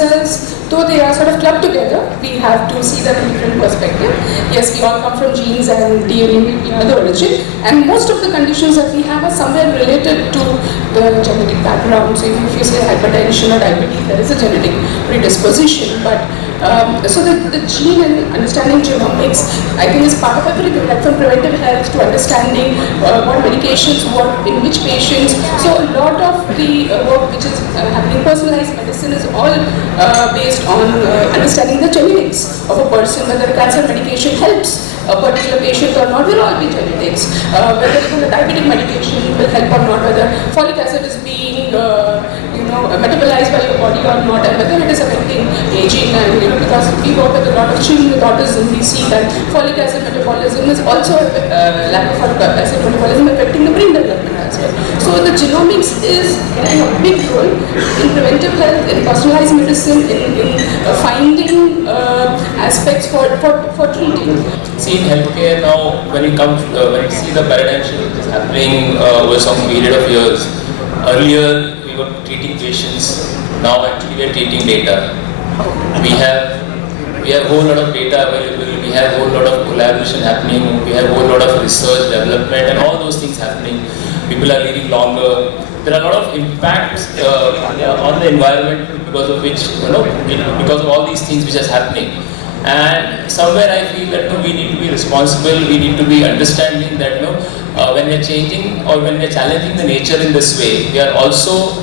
cells, though they are sort of clubbed together, we have to see them in different perspective. Yes, we all come from genes and DNA, we are the origin, and most of the conditions that we have are somewhere related to the genetic background. So if you say hypertension or diabetes, there is a genetic predisposition, but so the gene and understanding genomics, I think, is part of everything, like from preventive health to understanding what medications work in which patients. So a lot of the work which is happening, personalized medicine, is all based on understanding the genetics of a person, whether a cancer medication helps a particular patient or not, will all be genetics. Whether even a diabetic medication will help or not, whether folic acid is being metabolized by your body or not, and whether it is affecting aging. And because we work with a lot of children with autism, we see that folic acid metabolism is also lack of folic acid metabolism affecting the brain development as well. So the genomics is playing a big role in preventive health, in personalized medicine, in finding aspects for treating. See, in healthcare now, when you see the paradigm shift which is happening over some period of years. Earlier we were treating patients, now actually we are treating data. We have a whole lot of data available, we have a whole lot of collaboration happening, we have a whole lot of research, development, and all those things happening. People are living longer. There are a lot of impacts on the environment because of which, because of all these things which is happening. And somewhere I feel that we need to be responsible, we need to be understanding that when we are changing or when we are challenging the nature in this way, we are also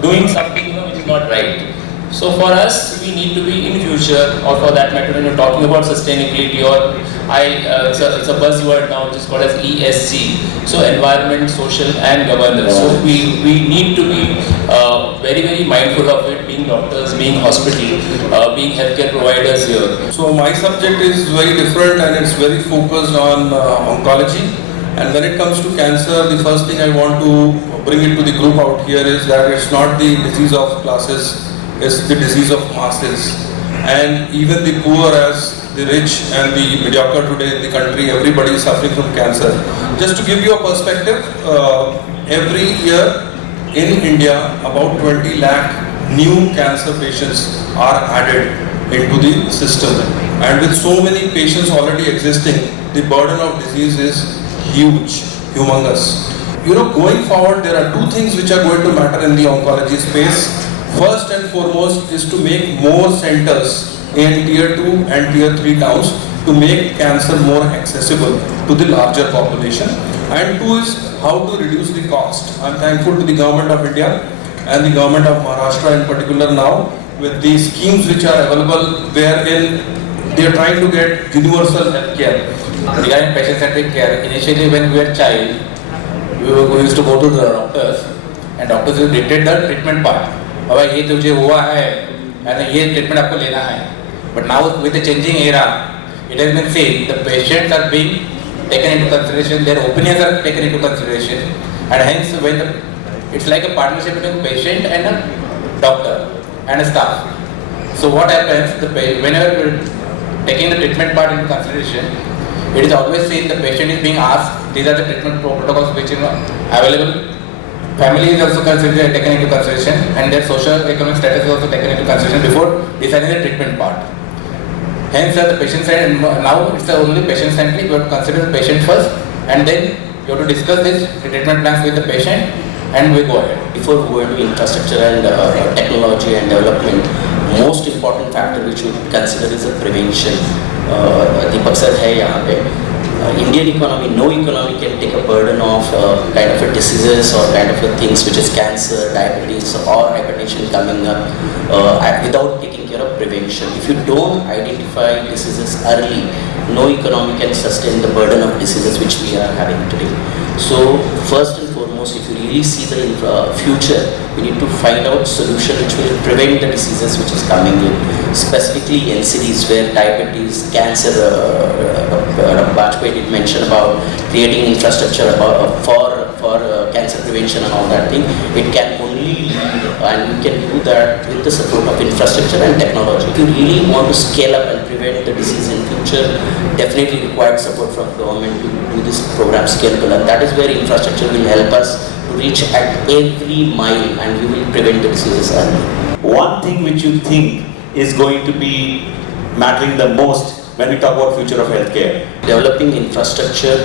doing something which is not right. So for us, we need to be in future, or for that matter, when you're talking about sustainability, or it's a buzzword now, which is called as ESG. So environment, social, and governance. So we need to be very, very mindful of it, being doctors, being hospital, being healthcare providers here. So my subject is very different and it's very focused on oncology. And when it comes to cancer, the first thing I want to bring it to the group out here is that it's not the disease of classes, it's the disease of masses. And even the poor as the rich and the mediocre today in the country, everybody is suffering from cancer. Just to give you a perspective, every year in India, about 20 lakh new cancer patients are added into the system. And with so many patients already existing, the burden of disease is huge, humongous. Going forward, there are two things which are going to matter in the oncology space. First and foremost is to make more centers in tier 2 and tier 3 towns to make cancer more accessible to the larger population. And two is how to reduce the cost. I'm thankful to the government of India and the government of Maharashtra in particular now with the schemes which are available wherein they are trying to get universal health care. Regarding patient-centric care, initially when we were a child, we used to go to the doctors and doctors will dictate the treatment part. अब ये तुझे हुआ है and ये treatment आपको लेना है. But now with the changing era, it has been seen the patients are being taken into consideration, their opinions are taken into consideration, and hence it's like a partnership between patient and a doctor and a staff. So what happens, whenever we're taking the treatment part into consideration, it is always seen the patient is being asked, these are the treatment protocols which are available. Family is also taken into consideration, and their socio-economic status is also taken into consideration before deciding the treatment part. Hence, the patient side, now it's only patient-centric. You have to consider the patient first, and then you have to discuss this treatment plans with the patient, and we go ahead. Before we go into infrastructure and technology and development, most important factor which we consider is the prevention. Deepak sir hai yahan pe. Indian economy, no economy can take a burden of kind of a diseases or kind of a things which is cancer, diabetes or hypertension coming up without taking care of prevention. If you don't identify diseases early, no economy can sustain the burden of diseases which we are having today. So first and foremost, if you really see the future, we need to find out solution which will prevent the diseases which is coming in. Specifically NCDs where diabetes, cancer, Bajpayee did mention about creating infrastructure for cancer prevention and all that thing. It can only lead, and we can do that with the support of infrastructure and technology. If you really want to scale up and prevent the disease in future, definitely required support from government to do this program scalable, and that is where infrastructure will help us to reach at every mile, and we will prevent the diseases early. one thing which you think is going to be mattering the most when we talk about future of healthcare? Developing infrastructure,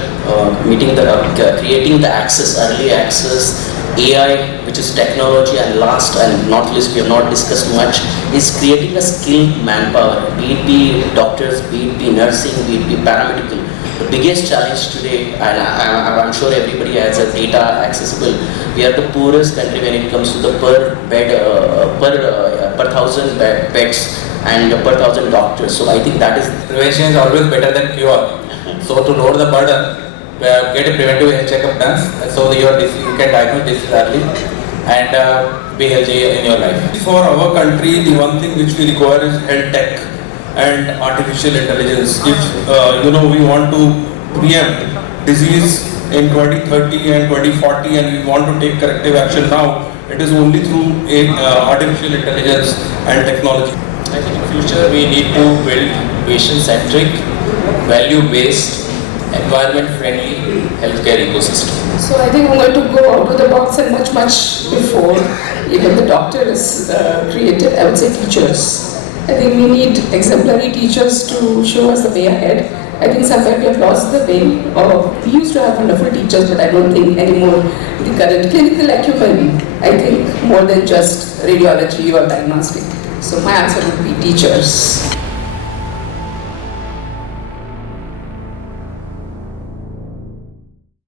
creating the access, early access, AI, which is technology, and last and not least, we have not discussed much, is creating a skilled manpower, be it be doctors, be it be nursing, be it be paramedical. The biggest challenge today, and I'm sure everybody has a data accessible, we are the poorest country when it comes to the per thousand beds and per thousand doctors. So I think that is Prevention is always better than cure. So to lower the burden, get a preventive health checkup done, so that you can diagnose disease early and be healthy in your life. For our country, the one thing which we require is health tech and artificial intelligence. If we want to preempt disease in 2030 and 2040 and we want to take corrective action now, it is only through artificial intelligence and technology. I think in future we need to build patient-centric, value-based, environment-friendly healthcare ecosystem. So I think I'm going to go out of the box and much before even the doctor is created. I would say teachers. I think we need exemplary teachers to show us the way ahead. I think somewhere we have lost the way. We used to have wonderful teachers, but I don't think anymore the current clinical acumen, I think more than just radiology or diagnostic. So my answer would be teachers.